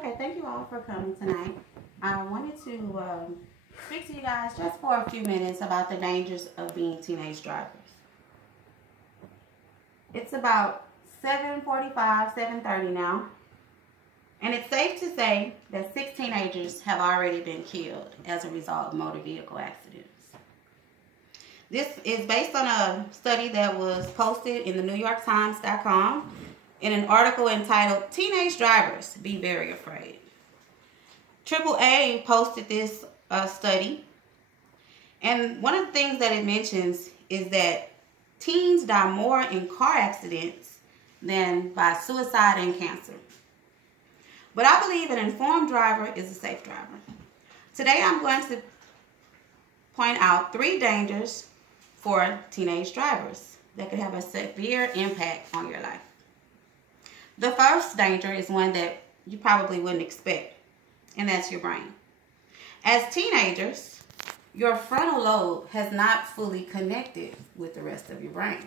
Okay, thank you all for coming tonight. I wanted to speak to you guys just for a few minutes about the dangers of being teenage drivers. It's about 7:45, 7:30 now, and it's safe to say that 6 teenagers have already been killed as a result of motor vehicle accidents. This is based on a study that was posted in the NewYorkTimes.com in an article entitled "Teenage Drivers Be Very Afraid." AAA posted this study, and one of the things that it mentions is that teens die more in car accidents than by suicide and cancer. But I believe an informed driver is a safe driver. Today I'm going to point out 3 dangers for teenage drivers that could have a severe impact on your life. The first danger is one that you probably wouldn't expect, and that's your brain. As teenagers, your frontal lobe has not fully connected with the rest of your brain.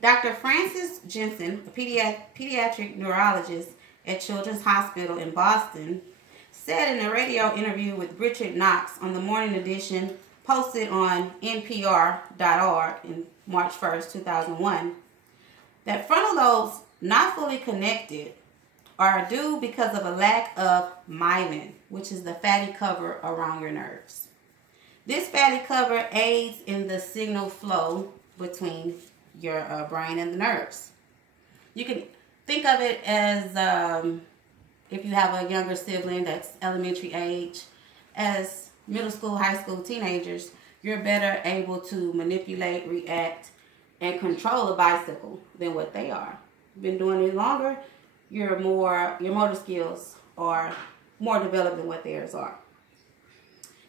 Dr. Francis Jensen, a pediatric neurologist at Children's Hospital in Boston, said in a radio interview with Richard Knox on the morning edition posted on NPR.org in March 1st, 2001, that frontal lobes not fully connected are due because of a lack of myelin, which is the fatty cover around your nerves. This fatty cover aids in the signal flow between your brain and the nerves. You can think of it as if you have a younger sibling that's elementary age. As middle school, high school teenagers, you're better able to manipulate, react, and control a bicycle than what they are. Been doing it longer, your motor skills are more developed than what theirs are.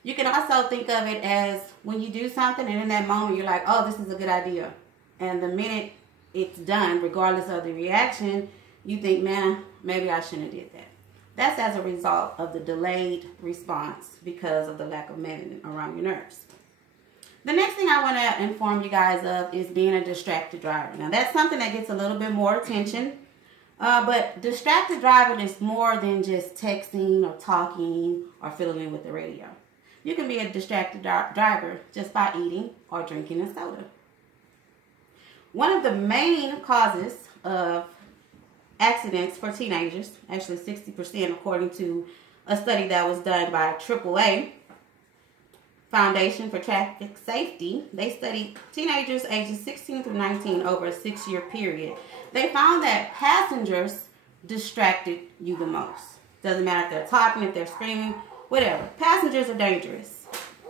You can also think of it as when you do something and in that moment you're like, oh, this is a good idea. And the minute it's done, regardless of the reaction, you think, man, maybe I shouldn't have did that. That's as a result of the delayed response because of the lack of myelin around your nerves. The next thing I want to inform you guys of is being a distracted driver. Now, that's something that gets a little bit more attention, but distracted driving is more than just texting or talking or fiddling with the radio. You can be a distracted driver just by eating or drinking a soda. One of the main causes of accidents for teenagers, actually 60% according to a study that was done by AAA, Foundation for Traffic Safety. They studied teenagers ages 16 through 19 over a 6-year period. They found that passengers distracted you the most. Doesn't matter if they're talking, if they're screaming, whatever. Passengers are dangerous.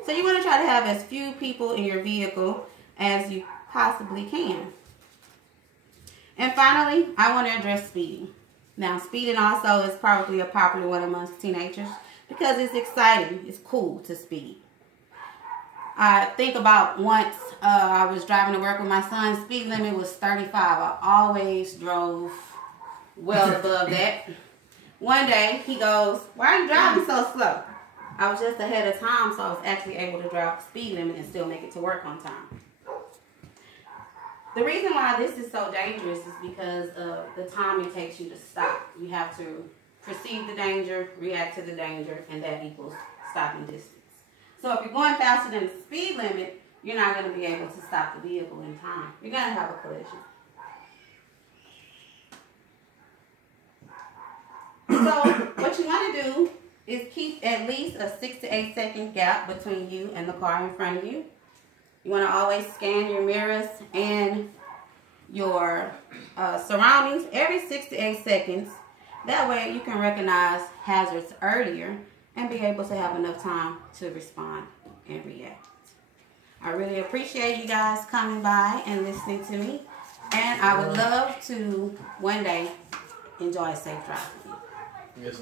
So you want to try to have as few people in your vehicle as you possibly can. And finally, I want to address speeding. Now, speeding also is probably a popular one amongst teenagers because it's exciting. It's cool to speed. I think about once I was driving to work with my son. Speed limit was 35. I always drove well above that. One day, he goes, why are you driving so slow? I was just ahead of time, so I was actually able to drive the speed limit and still make it to work on time. The reason why this is so dangerous is because of the time it takes you to stop. You have to perceive the danger, react to the danger, and that equals stopping distance. So if you're going faster than the speed limit, you're not going to be able to stop the vehicle in time. You're going to have a collision. So what you want to do is keep at least a 6 to 8 second gap between you and the car in front of you. You want to always scan your mirrors and your surroundings every 6 to 8 seconds. That way you can recognize hazards earlier and be able to have enough time to respond and react. I really appreciate you guys coming by and listening to me. And I would love to one day enjoy safe driving. Yes.